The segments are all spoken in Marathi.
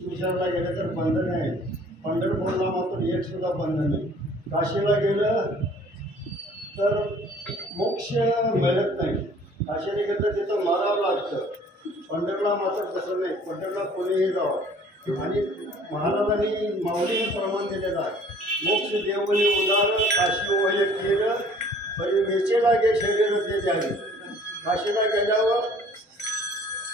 विचारला गेलं तर बंधन आहे. पंढरपूरला मात्र एक सुद्धा बंधन नाही. काशीला गेलं तर मोक्ष मिळत नाही. काशीला गेलं तर तिथं मारावं लागतं. पंढरला मात्र तसं नाही. पंढरला कोणीही जावं. आणि महाराजांनी माऊलीने प्रमाण दिलेलं आहे. मोक्ष देवनी उदार काशी वय केलं तरी वेचे लागे शरीर ते द्यावे. काशीला गेल्यावर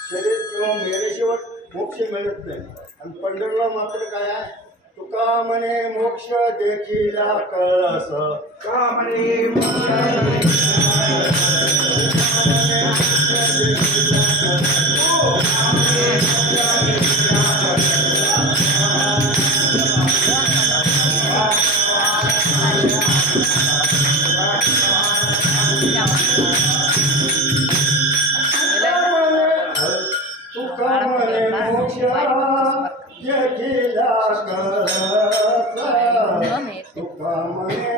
शरीर किंवा मेल्याशिवाय मोक्ष मिळत नाही. आणि पंढरला मात्र काय आहे, तुका म्हणे मोक्ष देखीला कळस. का म्हणे मोक्ष तुका म्हणे मोक्ष देखीला कळस. तुका म्हणे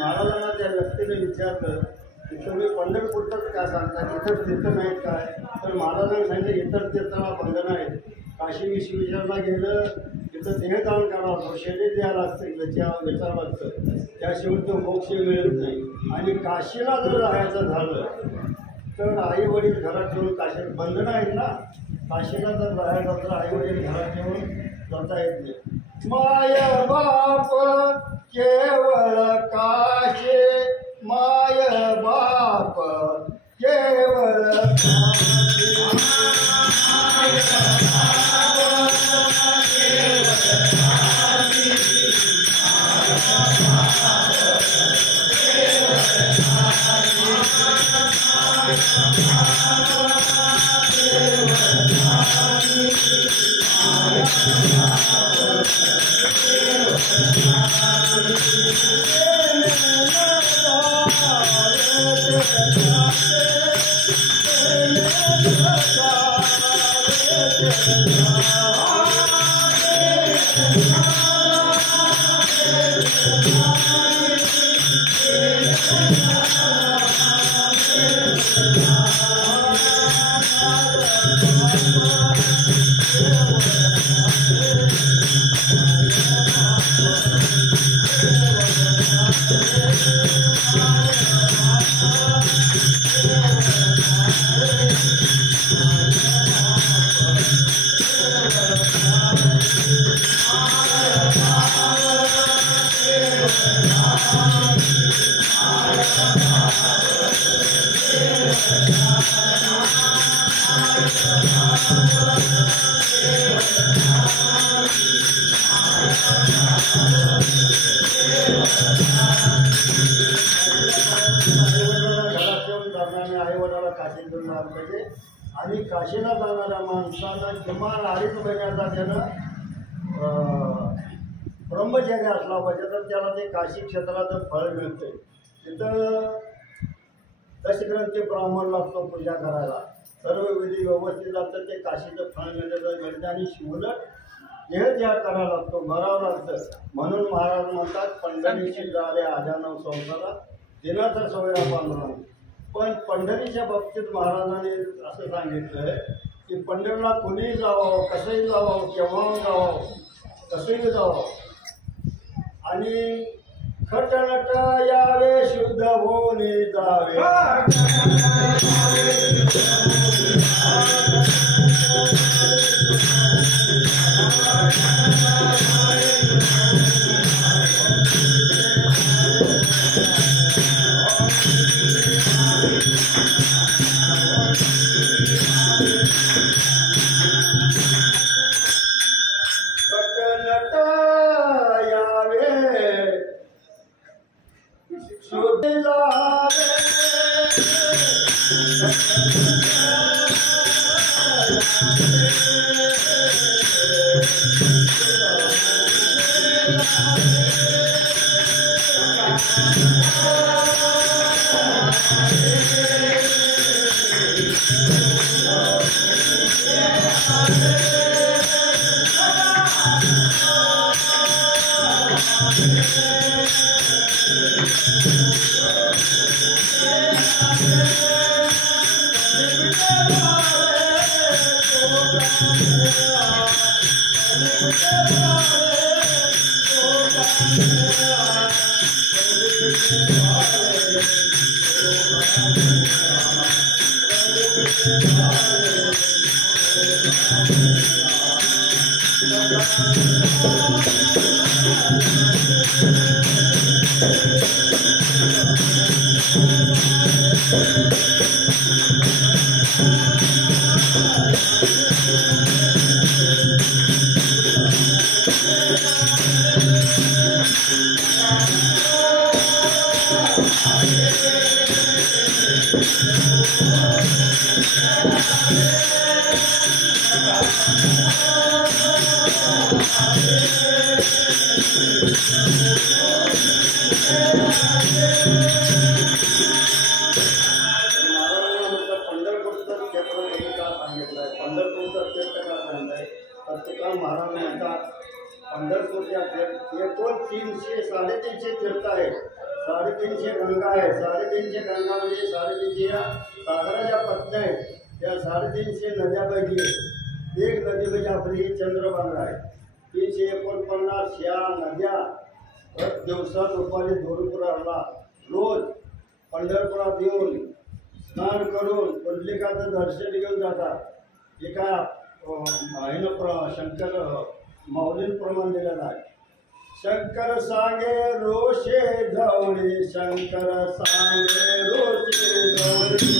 महाराजांना त्या व्यक्तीने विचारलं की तुम्ही पंढरपूरच काय सांगता, इतर तीर्थ नाहीत काय? तर महाराजांनी सांगितलं इतर तीर्थाला बंधन आहेत. काशी विश्वेश्वरला गेलं तिथं देहदान करावं लागतं, शरीर द्यायला लागतं, विचारावं लागतं. त्याशिवाय तो मोक्ष मिळत नाही. आणि काशीला जर राहायचं झालं तर आई वडील घरात ठेवून, काशीला बंधनं आहेत ना, काशीला जर राहायचं तर आई वडील घरात ठेवून जाता येत नाही. माय बाप केवळ काशे, माय बाप केवळ Hare आईवडिलाला काशी घेऊन जायला पाहिजे आणि काशीला जाणाऱ्या माणसाला किमान 2.5 महिन्याचा त्यानं ब्रह्मचर्य असला पाहिजे तर त्याला ते काशी क्षेत्राचं फळ मिळते. तिथं दशग्रंथी ब्राह्मण लागतो पूजा करायला, सर्व विधी व्यवस्थित असतं, ते काशीचं फळ मिळतं आणि शिवलट हे त्या करायला लागतो, भरावं लागतं. म्हणून महाराज म्हणतात पंढरीशी झाले आजानव संसारा दिनाचा सोयरा पांडुरंग. पण पंढरीच्या बाबतीत महाराजांनी असं सांगितलं की पंढरीला कुणीही जावं, कसंही जावं, केव्हा जावं, कसंही जावं आणि खटनट यावे शुद्ध होऊन जावे. पंढरपूरच्या 300-350 तीर्थ आहे, 350 गंगा आहे, 350 गंगा म्हणजे 350 या सागराच्या पत्न्या आहेत. त्या 350 नद्यापैकी एक नदी म्हणजे आपली चंद्रभागा आहे. 349 या नद्या दिवसात दुपारी धुरपुराला रोज पंढरपुरात येऊन स्नान करून पुंडलिकाचं दर्शन घेऊन जातात. हे काय शंकर माऊलीन प्रमाण दिलेलं आहे. शंकर सांगे रोषे गौरी, शंकर सांगे रोषे गौरी,